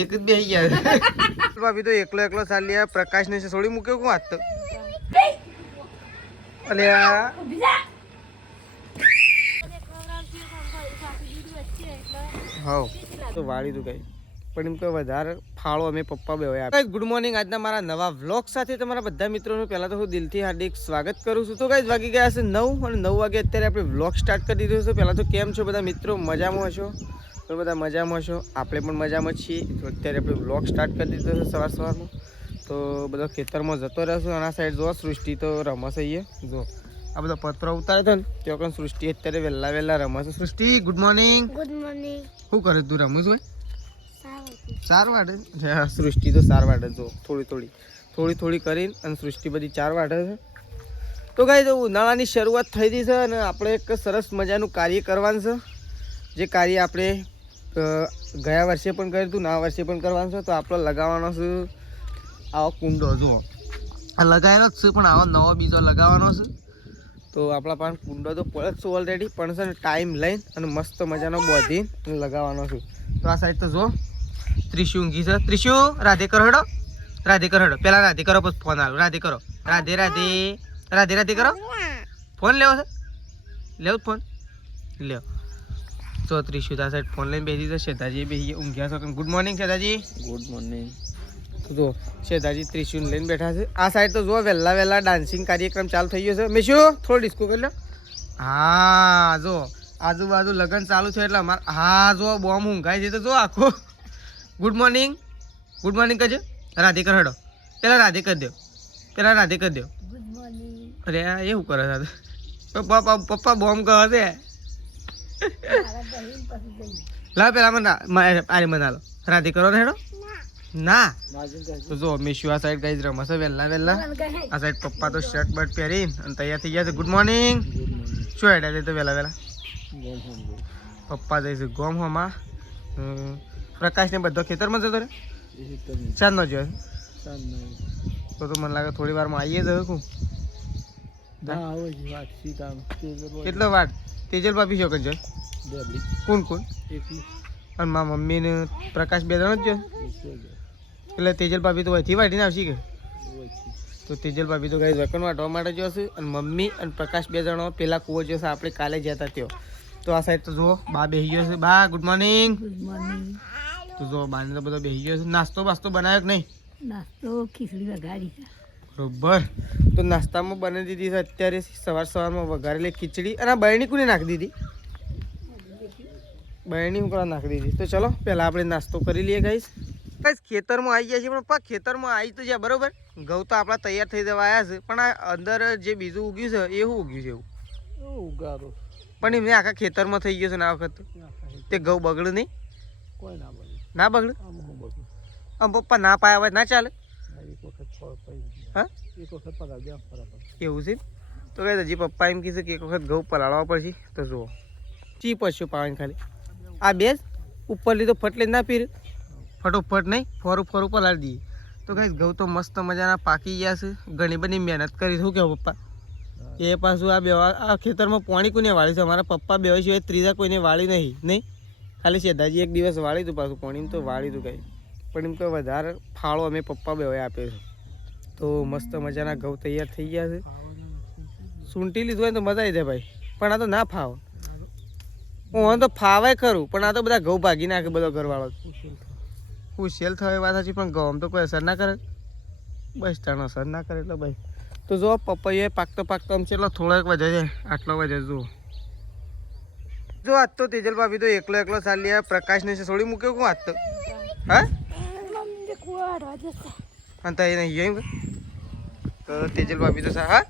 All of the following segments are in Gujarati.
એક જ બેહી ગયા ભાભી તો એકલો એકલો ચાલી પ્રકાશ ને છોડી મૂક્યો કોણ હાથ તો અલ્યા હા તો વાળી તું કઈ પણ એમ કે વધારે ફાળો અમે પપ્પા બે હોય. Good morning. આજના મારા નવા વ્લોગ સાથે તમારા બધા મિત્રોનું પહેલાં તો હું દિલથી હાર્દિક સ્વાગત કરું છું. તો ગાઈસ વાગી ગયા છે 9 અને 9 વાગે અત્યારે આપણે વ્લોગ સ્ટાર્ટ કરી દીધો છે. પહેલાં તો કેમ છો બધા મિત્રો? મજામાં હશો? તો બધા મજામાં હશો, આપણે પણ મજામાં છીએ. તો અત્યારે આપણે વ્લોગ સ્ટાર્ટ કરી દીધો છે સવારમાં. તો બધા ખેતરમાં જતો રહેશું. અને આ સાઈડ જો સૃષ્ટિ તો રમશે અહીંયા જો આ બધા પત્રો ઉતારે છે ને ત્યાં પણ સૃષ્ટિ અત્યારે વહેલા રમશે. સૃષ્ટિ ગુડ મોર્નિંગ. Good morning. શું કરે તું? રમું છું 4 વાટે. સૃષ્ટિ તો 4 વાટે જો થોડી કરીને અને સૃષ્ટિ બધી 4 વાટે છે. તો ગાઈસ તો ઉનાળાની શરૂઆત થઈ ગઈ છે અને આપણે એક સરસ મજાનું કાર્ય કરવાનું છે. જે કાર્ય આપણે ગયા વર્ષે પણ કર્યું હતું, આ વર્ષે પણ કરવાનું છે. તો આપણે લગાવવાનો છે આવો કુંડો જુઓ. આ લગાવેલો જ છે પણ આવો નવો બીજો લગાવવાનો છે. તો આપણા પાસે કુંડો તો પડે જ છે ઓલરેડી, પણ છે ને ટાઈમ લઈને અને મસ્ત મજાનો બોધી લગાવવાનો છું. તો આ સાઈડ તો જો ત્રિશુ ઊંઘી છે. ત્રિશુ રાધે કરો હેડો, રાધે કરો હેડો. પેલા રાધે કરો પછી ફોન આવ્યો. રાધે કરો, રાધે રાધે કરો. ફોન લેવો છે? લેવો ફોન લેવો. તો ત્રિશુ આ સાઈડ ફોન લઈને બેસી છે. શેતાજી બેસી ઊંઘ્યા છો. ગુડ મોર્નિંગ શેતાજી. Good morning. જો શેતાજી ત્રિશુને લઈને બેઠા છે. આ સાઈડ તો જો વહેલા ડાન્સિંગ કાર્યક્રમ ચાલુ થઈ ગયો છે. મેશુ થોડો ડિસ્કો કરી લો. હા જો આજુબાજુ લગ્ન ચાલુ છે એટલે અમારે હા જો બોમ્બ ઊંઘાય છે. તો જો આખો ગુડ મોર્નિંગ કહેજો. રાધે કર હેડો. પેલા રાધે કરી દો. Good morning. અરે એવું કરે છે પપ્પા બોમ્બ કહે છે. લા પેલા મના લો. રાધે કરો ને હેડો. ના તો જો મેશુ આ સાઈડ ગાઈઝ રમશે વહેલા. આ સાઈડ પપ્પા તો શર્ટ બર્ટ પહેરીને અને તૈયાર થઈ ગયા છે. Good morning. શું હેડા છે તો વહેલા પપ્પા જઈશું ગોમ હોમાં. પ્રકાશ ને બધો ખેતરમાં જતો રે ચાંદ નો જોયો તો મને લાગે થોડી વારમાં આવીએ જ હું. કેટલો વાટ તેજલ ભાભી શું કરી જોઈ? કોણ અને મારા મમ્મી ને પ્રકાશ 2 જણ જ જોઈ. એટલે તેજલ ભાભી તો અહીંથી વાટીને આવશે કે? તો તેજલ ભાભી તો ગાઈસ વકન વાટવા માટે જોશે અને મમ્મી અને પ્રકાશ 2 જણો પેલા કૂવો જોશે. આપણે કાલે જતા ત્યો. તો આ સાઈડ તો જુઓ બા બેસી ગયો છે. બા ગુડ મોર્નિંગ. તો જો બાને તો બધો બેસી ગયો છે. નાસ્તો બનાવ્યો કે નહીં? નાસ્તો ખીચડી વઘારી છે બરોબર. તો નાસ્તામાં બનાવી દીધી છે અત્યારે સવારમાં વઘારેલી ખીચડી. અને આ બરણી કોને નાખી દીધી? બરણી હું નાખી દીધી. તો ચલો પહેલાં આપણે નાસ્તો કરી લઈએ ગાઈસ. ખેતરમાં આવી ગયા છે પણ પપ્પા ખેતરમાં આવી તો જ્યાં બરોબર ઘઉં તો આપણા તૈયાર થઈ જવા આવ્યા છે. પણ આ અંદર જે બીજું ઉગ્યું છે એ શું ઉગ્યું છે? એવું ઉગારો પણ એમને આખા ખેતરમાં થઈ ગયું છે ને આ વખત તે ઘઉં બગડ્યું નહીં? કોઈ ના બગડે. આમ પપ્પા ના પાયા હોય ના ચાલે? હા એવું છે. તો કઈ હજી પપ્પા એમ કીધું કે એક વખત ઘઉં પલાળવા પડશે. તો જુઓ ચી પડશે પાવાની ખાલી આ બે ઉપરલી તો ફટલે ના પીર ફટોફટ નહીં ફોરું પલાળી દઈએ. તો કઈ ઘઉં તો મસ્ત મજાના પાકી ગયા છે. ઘણી બધી મહેનત કરી. શું કહેવું પપ્પા? એ પાછું આ ખેતરમાં પાણી કોને વાળી છે? અમારા પપ્પા બે સિવાય ત્રીજા કોઈને વાળી નહીં. ખાલી શેધાજી એક દિવસ વાળી હતું પાછું પાણી તો વાળી હતું કંઈ. પણ એમ કે વધારે ફાળો અમે પપ્પા બે આપ્યો છે. તો મસ્ત મજાના ઘઉં તૈયાર થઈ ગયા છે. સૂંટી લીધું હોય તો મજા આવી જાય ભાઈ. પણ આ તો ના ફાવે. હું તો ફાવે ખરું પણ આ તો બધા ઘઉં ભાગી નાખે બધો ઘરવાળો. સેલ થયો વાત સાચી પણ ઘઉં તો કોઈ અસર ના કરે. બસ તાનો અસર ના કરે એટલે ભાઈ. તો જો પપૈયે પાકતો આમ છે એટલે થોડોક વધે છે. આટલો વધે જુઓ. જો આજ તો તેજલ ભાભી તો એકલો ચાલી પ્રકાશ ને છોડી મૂક્યો કોણ આજ તો? હા તો એ નહીં તો તેજલ ભાભી તો હા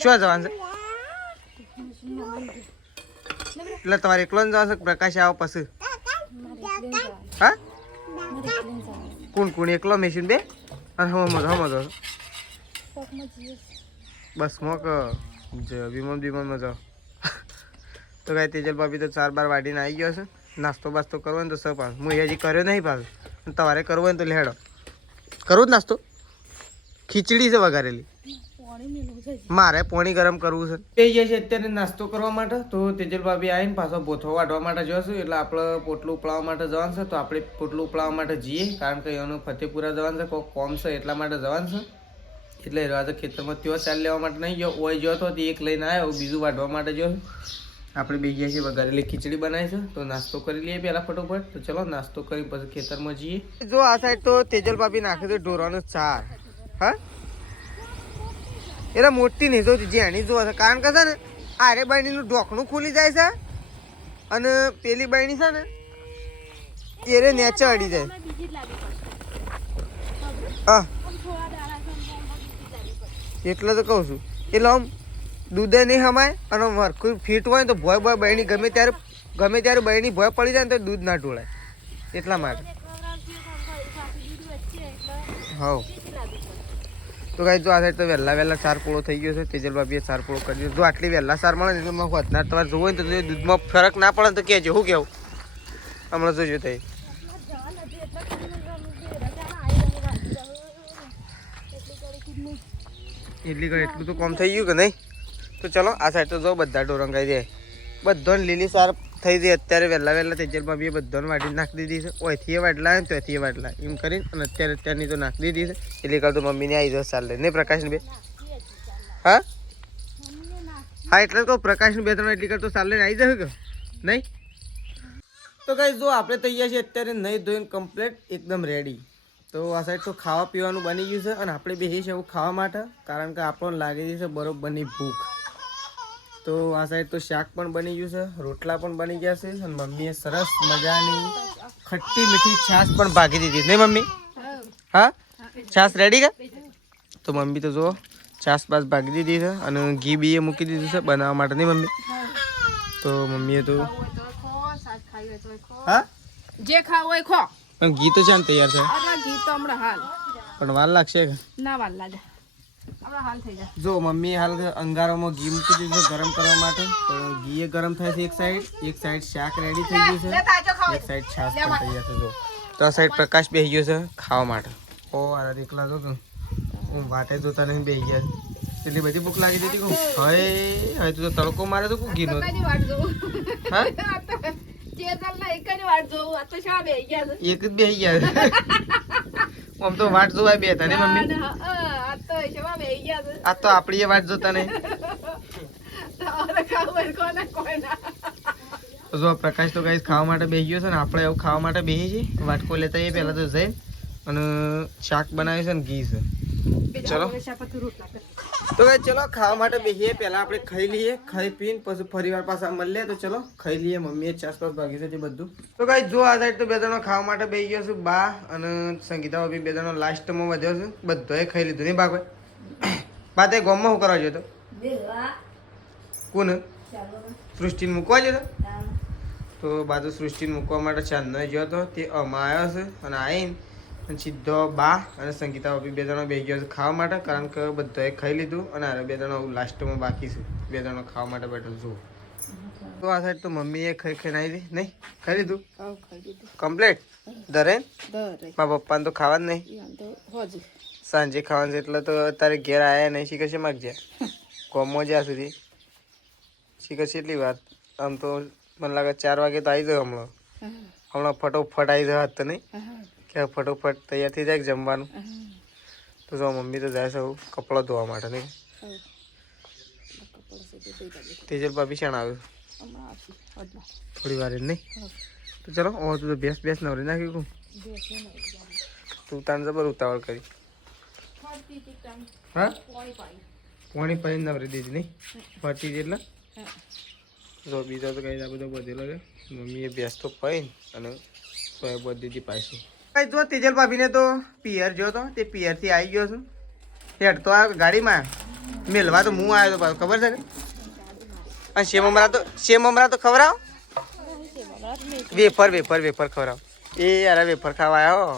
શું જવાનું છે? એટલે તમારે એકલો જ જવાનું છે? પ્રકાશ આવો પછી હા કોણ એકલો મેશીન બે અને હમ બસ મોક વિમાનમાં જાઓ. તો કાંઈ તેજલ ભાભી તો 4 બાર વાટીને આવી ગયો છે. નાસ્તો બાસ્તો કરવો ને તો પાસ હું હજી કર્યો નહીં પાસ. તમારે કરવો હોય ને તો લેડો કરો જ નાસ્તો. ખીચડી છે વઘારેલી. મારે પાણી ગરમ કરવું છે તે જઈએ છે અત્યારે નાસ્તો કરવા માટે. તો તેજલ ભાભી આવીને પાછો બોથો વાટવા માટે જશું એટલે આપણે પોટલું ઉપલાવવા માટે જવાનું છે. તો આપણે પોટલું ઉપલાવવા માટે જઈએ કારણ કે એનું ફતેપુરા જવાનું છે, કોઈ કોમ છે એટલા માટે જવાનું છે. એટલે રાતે ખેતરમાં ત્યાં ચાલ લેવા માટે નહીં ગયો, ઓય ગયો તો એક લઈને આવ્યો, બીજું વાટવા માટે ગયો. આપણે બે ગયા છીએ વઘારેલી ખીચડી બનાવી છે. તો નાસ્તો કરી લઈએ પહેલા ફટોફટ. તો ચલો નાસ્તો કરી પછી ખેતરમાં જઈએ. જો આ સાઈડ તો તેજલ ભાભી નાખે તો ઢોરાનો ચાર. હા એટલે મોટી નહીં જોતી જેની જો કારણ કે છે ને આરે બહેણીનું ઢોકણું ખુલી જાય છે અને પેલી બહેણી છે ને એને નેચે અડી જાય. હા એટલે તો કહું છું. એટલે આમ દૂધે નહીં હમાય અને હરખું ફીટ હોય ને તો ભોય ભોય બહેણી ગમે ત્યારે બહેણી ભોય પડી જાય ને તો દૂધ ના ઢોળાય એટલા માટે. હા તો કાંઈ જો આ સાઈડ તો વહેલા સાર પૂળો થઈ ગયો છે. તેજલ ભાભીએ સાર પૂળો કરી દીધો. જો આટલી વહેલા સાર મળે ને એટલે વધનાર તમારે જોવું ને તો દૂધમાં ફરક ના પડે તો કહેજો. શું કેવું હમણાં જોજો થઈ એટલી ઘડી એટલું તો કોમ થઈ ગયું કે નહીં. તો ચલો આ સાઈડ તો જો બધા ઢોરંગાઈ દે બધાને લીલી સાર થઈ ગઈ. અત્યારે વહેલા તેજલ ભાભીએ બધાને વાટી નાખી દીધી છે. ઓયથી વાટલા ને ત્યાંથી વાટલા એમ કરીને અને અત્યારની તો નાખી દીધી છે. એટલે કાલ તો મમ્મીને આવી જશે ચાલે નહીં પ્રકાશને બે. હા હા એટલે કહું પ્રકાશને 2-3 એટલી કર તો ચાલે ને આવી જશે કે નહીં. તો કઈ જો આપણે તૈયાર છીએ અત્યારે નહીં ધોઈને કમ્પ્લીટ એકદમ રેડી. તો આ સાઈડ તો ખાવા પીવાનું બની ગયું છે અને આપણે બેસી છે એવું ખાવા માટે કારણ કે આપણને લાગી ગઈ છે બરોબરની ભૂખ. તો આ સાઈડ તો શાક પણ બની ગયું છે, રોટલા પણ બની ગયા છે અને મમ્મીએ સરસ મજાની ખટ્ટી મીઠી છાશ પણ ભાગી દીધી નહીં મમ્મી. હા છાશ રેડી કે તો મમ્મી તો જો છાશ બાસ ભાગી દીધી છે અને ઘી બીએ મૂકી દીધું છે બનાવવા માટે નહીં મમ્મી. તો મમ્મીએ તો હા જે ખાવું હોય ખો પણ ઘી તો ચાલ તૈયાર છે ઘી તો હમણાં હાલ પણ વાર લાગશે કે ના વાર લાગે હમણાં હાલ થઈ જાય. જો મમ્મી હાલ અંગારામાં ઘી મૂકી દીધું છે ગરમ કરવા માટે. પણ ઘી એ ગરમ થાય છે એક સાઈડ શાક રેડી થઈ ગયું છે, એક સાઈડ છાશ પણ તૈયાર છે. જો તો આ સાઈડ પ્રકાશ બેસી ગયો છે ખાવા માટે. ઓ આ એકલા જો હું વાટે જોતા નહીં બેસી ગયા. એટલી બધી ભૂખ લાગી દીધી કહું હવે તું તો તડકો મારે તો ઘી નો હા એક જ બેસી ગયા. આમ તો વાટ જોવાય બે તને મમ્મી આ તો આપડી વાટ જોતા નહીં. જો પ્રકાશ તો ગાઈસ ખાવા માટે બેસી ગયો છે ને આપણે એવું ખાવા માટે બેસી છીએ. વાટકો લેતા એ પહેલા તો જઈ અને શાક બનાવ્યું છે ને ઘી છે. ચલો તો ગાઈસ ચલો ખાવા માટે બેસીએ. પહેલા આપણે ખાઈ લઈએ, ખાઈ પીને પછી ફરીવાર પાછા મળીએ. તો ચલો ખાઈ લઈએ. મમ્મીએ આસપાસ ભાગી છે બધું. તો ગાઈસ જો આ સાઈડ તો 2 જણો ખાવા માટે બેસી ગયો છું. બા અને સંગીતા ભાભી 2 જણો લાસ્ટમાં વધ્યો છે. બધાએ ખાઈ લીધું નહીં બા કોઈ બા તે ગોમમાં શું કરવા ગયો તો કોને સૃષ્ટિને મૂકવા ગયો તો બા તો સૃષ્ટિને મૂકવા માટે ચાંદનો ગયો હતો. તે અમા આવ્યો છે અને આવીને સીધો બા અને સંગીતા ભાભી 2 જણો બેસી ગયો છે ખાવા માટે કારણ કે બધાએ ખાઈ લીધું અને આ 2 જણો લાસ્ટમાં બાકી છે. 2 જણો ખાવા માટે બેઠો છું. તો આ સાઈડ તો મમ્મીએ ખાઈને આવી નહીં ખાઈ લીધું કમ્પ્લીટ દરે મારા પપ્પાને તો ખાવા જ નહીં સાંજે ખાવાનું છે એટલે તો તારે ઘેર આવ્યા નહીં. શીખર છે માગજે કોમો જ્યાં સુધી શીખર છે એટલી વાત. આમ તો મને લાગે 4 વાગે તો આવી જાય હમણાં ફટોફટ આવી જાય તો નહીં કે ફટોફટ તૈયાર થઈ જાય જમવાનું. તો જો મમ્મી તો જાય છે કપડાં ધોવા માટે નહીં. તેજલ ભાભી શાણ આવ્યું થોડી વાર નહીં. તો ચલો ઓ તું તો બેસ નવરી નાખ્યું તું તાન જબર ઉતાવળ કરી. હા પાણી પાણી નવરી દીધી નહીં ફરતી જેટલા. જો બીજો તો કઈ આ બધો બધેલો છે. મમ્મીએ ભેંસ તો પાઈ અને સોય બધી દીધી પાછી. જો તેજલ ભાભીને તો પિયર જો તો તે પિયરથી આવી ગયો છું. હેડ તો આ ગાડીમાં મેલવા તો હું આવ્યો તો ખબર છે કે અને સેમ મમરા તો ખવડાવ વેફર ખવડાવ. એ યાર વેફર ખાવા આવ્યો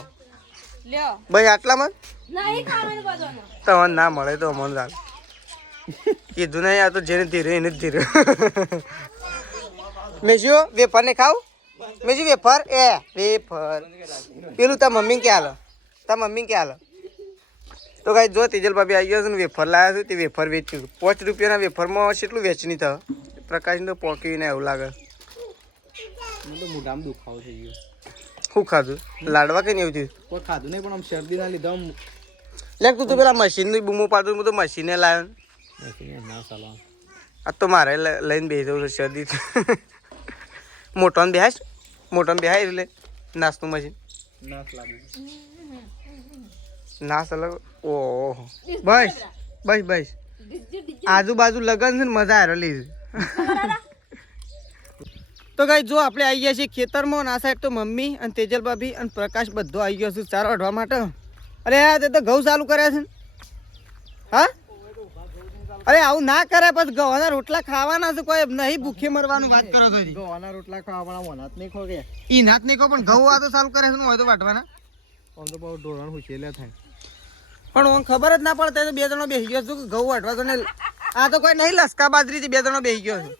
ભાઈ આટલામાં તમને ના મળે તો મન લાગે કીધું નહીં. આ તો જેને ધીરે એને જ ધીરે. મેજુ વેફર ને ખાવ મેજુ વેફર વેફર પેલું તાર મમ્મી ક્યાં હાલ તો ગાઈ જો તેજલ ભાભી આવી ગયો છે ને વેફર લાવ્યા છે તે વેફર વેચ્યું 5 રૂપિયાના વેફરમાં કેટલું વેચની થાય પ્રકાશને તો પોકીને એવું લાગે મને તો મોઢામાં દુખાવો થઈ ગયો. શું ખાધું લાડવા કે નહીં એવું થયું કોઈ ખાધું નહીં પણ આમ શરદીના લીધે આમ લે તું તો પેલા મશીનની બૂમો પાડતું હું તો મશીને લાવ્યો ના ચાલો. આ તો મારે લઈને બેસી જવું છે શરદી મોટોને બેહાય એટલે નાસ્તું મશીન નાશ લાગે. નાસ અલગ ઓહો બસ બસ બસ આજુબાજુ લગન છે ને મજા આવ્યો લીધું તો ગાઈ જો આપણે આવી ગયા છીએ ખેતરમાં અને આ સાઈડ તો મમ્મી અને તેજલ ભાભી અને પ્રકાશ બધો આવી ગયો છે ચારો અઢવા માટે અરે હા તે તો ઘઉં ચાલુ કર્યા છે હા અરે આવું ના કરે પછી ઘઉંના રોટલા ખાવાના છે કોઈ નહીં ભૂખે મરવાનું વાત કરો છો ગવાના રોટલા ખાવા પણ મોનાત નહીં ખો કે ઈ નાત નહીં કહો પણ ઘઉં આ તો ચાલુ કરે છે હોય તો વાટવાના આમ તો બહુ ઢોરણ હુશેલા થાય. પણ હું ખબર જ ના પડે તો બે જણો બેસી ગયો છું કે ઘઉં વાટવા તો ને આ તો કોઈ નહીં લસકા બાજરીથી બે જણો બેસી ગયો છે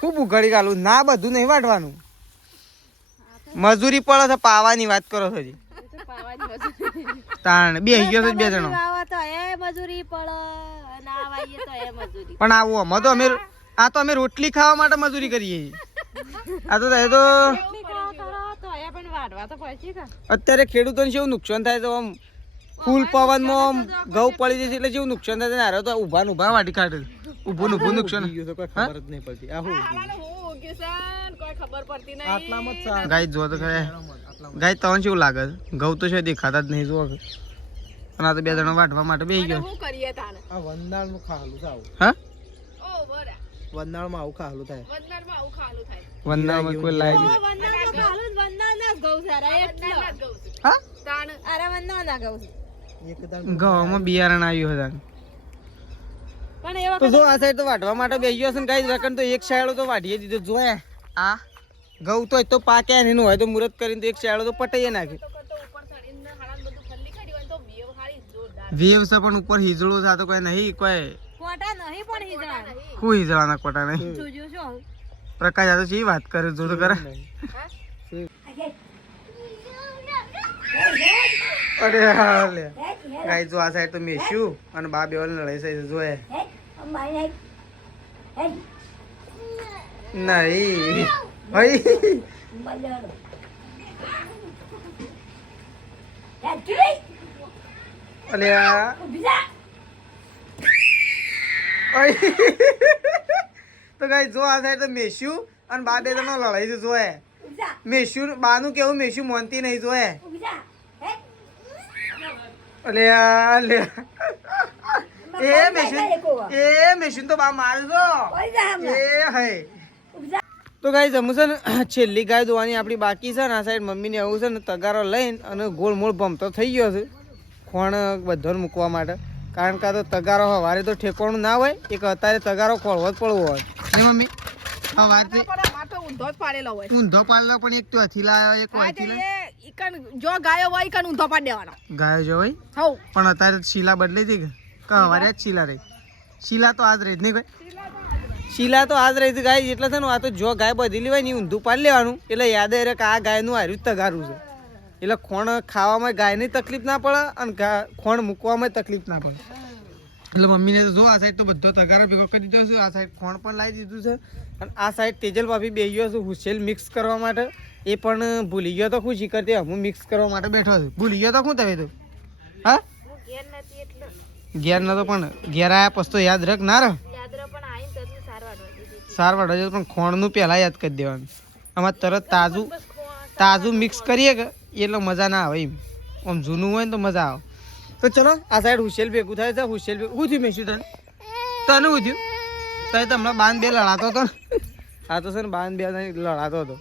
હું ભૂખડી ગાલું ના બધું નહીં વાટવાનું મજૂરી પડે છે પાવાની વાત કરો છો જી તાણ બેસી ગયો છે બે જણો પણ આવું અમે તો અમે રોટલી ખાવા માટે મજૂરી કરીએ છીએ આ તો અત્યારે ખેડૂતોને કેવું નુકસાન થાય તો આમ ફૂલ પવનમાં આમ ઘઉં પડી જશે એટલે જેવું નુકસાન થાય ને હારે તો ઊભા વાટી કાઢે ઊભું નુકસાન કોઈ ખબર જ નહીં પડતી. આ હું આટલામાં જ સા- ગાય જો તો ખરે ગાય તવન કેવું લાગે છે ઘઉં તો છે દેખાતા જ નહીં જો અને આ તો બે જણા વાટવા માટે બેસી ગયો આ વંદાળનું ખાલું છે આવું. હા વંદાળમાં આવું ખાલું થાય. વંદામાં કોઈ લાવી હા એકદમ ઘઉંમાં બિયારણ આવ્યું હતા તો જો આ સાઈડ તો વાટવા માટે બેસી ગયો છે ને ગાય રકમ તો એક શાળો તો વાટીએ દીધો જોયા આ ઘઉં તો તો પાક્યા ને એનું હોય તો મુહૂર્ત કરીને તો એક શાળો તો પટાઈએ નાખે વેવ છે પણ ઉપર હિજળું છે આ તો કોઈ નહીં કોઈ હું હિજળાના કોટા નહીં પ્રકાશ આ તો શી વાત કરે જો તો કરે અરે હા લે ગાય જો આ સાઈડ તો મેસ્યું અને બા બે લડાઈ થઈ જોયે નહીં ભાઈ અલ્યા તો ગાય જો આ સાઈડ તો મેસ્યું અને બા બે જણો લડાઈ છે જોયે મેસ્યું બાનું કેવું મેસ્યું મોનતી નહીં જોયે અલ્યા અલ્યા એ મેશીન તો બા મારે તો એ હે તો ગાય જમું છે ને છેલ્લી ગાય દોવાની આપણી બાકી છે ને આ સાઈડ મમ્મીને આવું છે ને તગારો લઈને અને ગોળ મોળ ભમતો થઈ ગયો છે ખોણ બધાને મૂકવા માટે કારણ કે આ તો તગારો સવારે તો ઠેકવાનું ના હોય એક અત્યારે તગારો ખોળવો જ પડવો હોય ને મમ્મી હા વાત ઊંધો જ પાડેલો હોય ઊંધો પાડેલો પણ એક તો હથી લાવ્યો એક વાયથી લાવ્યો જો ગાયો હોય ઈકન ઊંધો પાડી દેવાનો ગાયો જો ભાઈ હવ પણ અત્યારે શીલા બદલી હતી કે સવારે જ શીલા રહી શીલા તો આજ રહી જ નહીં ભાઈ શીલા તો આજ રહી હતી ગાય એટલે છે ને આ તો જો ગાય બદલી હોય ને ઊંધું પાડી લેવાનું એટલે યાદ રહે કે આ ગાયનું હાર્યું જ તગારું છે એટલે ખોણ ખાવામાં ગાયની તકલીફ ના પડે અને ખોણ મૂકવામાં તકલીફ ના પડે એટલે મમ્મીને તો જો આ સાઈડ તો બધો તગારો ભેગો કરી દીધો છે આ સાઈડ ખોણ પણ લાવી દીધું છે અને આ સાઈડ તેજલ ભાભી બેસી ગયો છે હુસેલ મિક્સ કરવા માટે એ પણ ભૂલી ગયો તો ખુશી કરતી હું મિક્સ કરવા માટે બેઠો છું ભૂલી ગયો તો શું તમે તો હા ઘેર નતો પણ ઘેર આવ્યા પછી તો યાદ રખ ના રહ સાર વાળો પણ ખોણનું પહેલાં યાદ કરી દેવાનું આમાં તરત તાજું મિક્સ કરીએ કે એટલે મજા ના આવે એમ આમ જૂનું હોય ને તો મજા આવે તો ચલો આ સાઈડ હુસેલ ભેગું થાય છે હુસેલ ભેગું શું થયું મેશું તને શું થયું તો હમણાં બાંધ બે લડાતો હતો ને આ તો છે ને બાંધ બે લડાતો હતો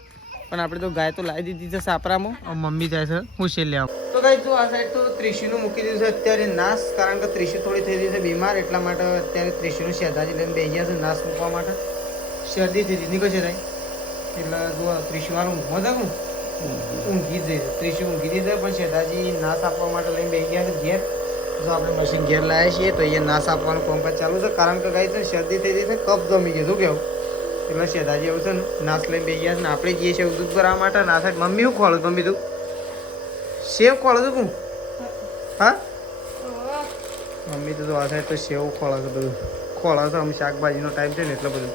પણ આપણે તો ગાય તો લાવી દીધી છે સાપરામાં મમ્મી જાય છે હુસેલ લેવા તો ગાય તો આ સાઈડ તો ત્રિશુનું મૂકી દીધું છે અત્યારે નાશ કારણ કે ત્રિશુ થોડી થઈ ગઈ છે બીમાર એટલા માટે અત્યારે ત્રિશુનું શેધાજી લઈને બેસી ગયા છે નાશ મૂકવા માટે શરદી થઈ દીધી કશે થાય એટલે જો ત્રિશુ મારું ઊંઘમાં હું ઊંઘી જ જઈ ત્રિશુ ઊંઘી દીધે પણ શેધાજી નાશ આપવા માટે લઈને બેસી ગયા છે ઘેર જો આપણે મશીન ઘેર લાવ્યા છીએ તો અહીંયા નાશ આપવાનું કામકાજ ચાલુ છે કારણ કે ગાય છે શરદી થઈ ગઈ છે કફ જમી ગયું શું કેવું એટલે શેધાજી એવું છે ને નાશ લઈને બેસી ગયા છે ને આપણે જઈએ છીએ દૂધ ભરવા માટે ના થાય મમ્મી શું ખોળું મમ્મી તું સેવ ખોળું છું હું હા મમ્મી તો આ સાઈડ તો સેવ ખોળા છે બધું ખોળા છે. આમ શાકભાજીનો ટાઈમ છે ને એટલે બધું.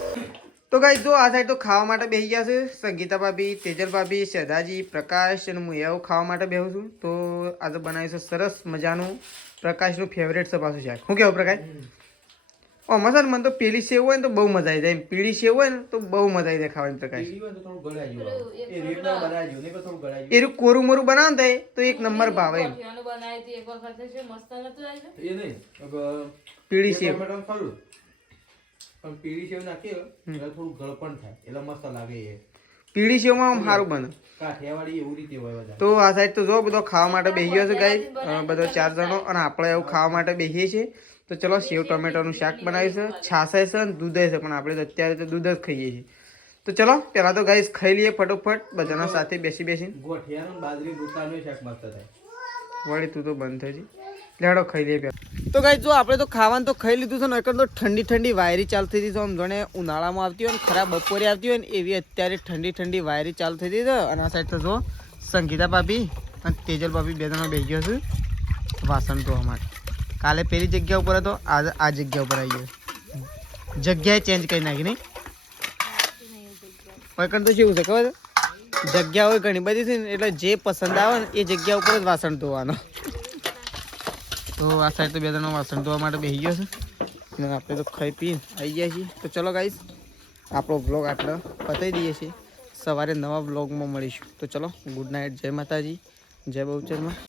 તો ગાઈસ જો આ સાઈડ તો ખાવા માટે બેસી ગયા છે સંગીતા ભાભી, તેજલ ભાભી, શ્રદ્ધાજી, પ્રકાશ અને હું એવું ખાવા માટે બેહું છું. તો આજે બનાવ્યું છે સરસ મજાનું પ્રકાશનું ફેવરેટ છે પાછું શાક. શું કહેવું પ્રકાશ? આમાં છે ને મને તો પેલી સેવ હોય ને તો બહુ મજા આવી જાય. પીળી સેવ હોય ને તો બહુ મજા આવી જાય ખાવાની પ્રકાશ. એ રહ્યું કોરું મોરું બનાવે ને તો એક નંબર ભાવે એમ. પીળી સેવ પણ પીળી સેવ નાખીએ એટલે થોડું ગળપણ થાય એટલે મસ્ત લાગે એ. પીળી સેવમાં આમ સારું બને. કાઠિયાવાડી એવું રીતે હોય બધા. તો આ સાઈડ તો જો બધો ખાવા માટે બેસી ગયો છે ગાઈસ, બધો 4 જણો. અને આપણે એવું ખાવા માટે બેસીએ છીએ. તો ચલો સેવ ટમેટાનું શાક બનાવ્યું છે, છાશે છે અને દૂધ છે, પણ આપણે તો અત્યારે તો દૂધ જ ખાઈએ છીએ. તો ચલો પહેલા તો ગાઈસ ખાઈ લઈએ ફટોફટ બધાના સાથે બેસીને. ગોઠિયાનું બાજરી રોટલાનું શાક મસ્ત થાય. વળી તું તો બંધ થઈ જી. લેડો ખાઈ લઈએ પહેલા. તો ગાઈસ જો આપણે તો ખાવાનું તો ખાઈ લીધું છે ને, એકદમ તો ઠંડી ઠંડી વાયરી ચાલુ થઈ હતી. તો આમ જાણે ઉનાળામાં આવતી હોય ને ખરાબ બપોરે આવતી હોય ને એવી અત્યારે ઠંડી ઠંડી વાયરી ચાલુ થઈ હતી. અને આ સાઈડ તો જો સંગીતા ભાભી અને તેજલ ભાભી બે જણા બેસી ગયો છે વાસણ ધોવા માટે. કાલે પેલી જગ્યા ઉપર હતો, આજે આ જગ્યા ઉપર આવી ગયો. જગ્યાએ ચેન્જ કરી નાખી નહીં. પણ તો શું છે ખબર છે, જગ્યા હોય ઘણી બધી છે ને એટલે જે પસંદ આવે ને એ જગ્યા ઉપર જ વાસણ ધોવાનો. તો આ સાઈડ તો બે જણા વાસણ ધોવા માટે બેસી ગયો છે અને આપણે તો ખાઈ પીને આવી ગયા છીએ. તો ચલો ગાઈસ આપણો વ્લોગ આટલો પતાવી દઈએ છીએ. સવારે નવા વ્લોગમાં મળીશું. તો ચલો ગુડ નાઇટ, જય માતાજી, જય બહુચરમાં.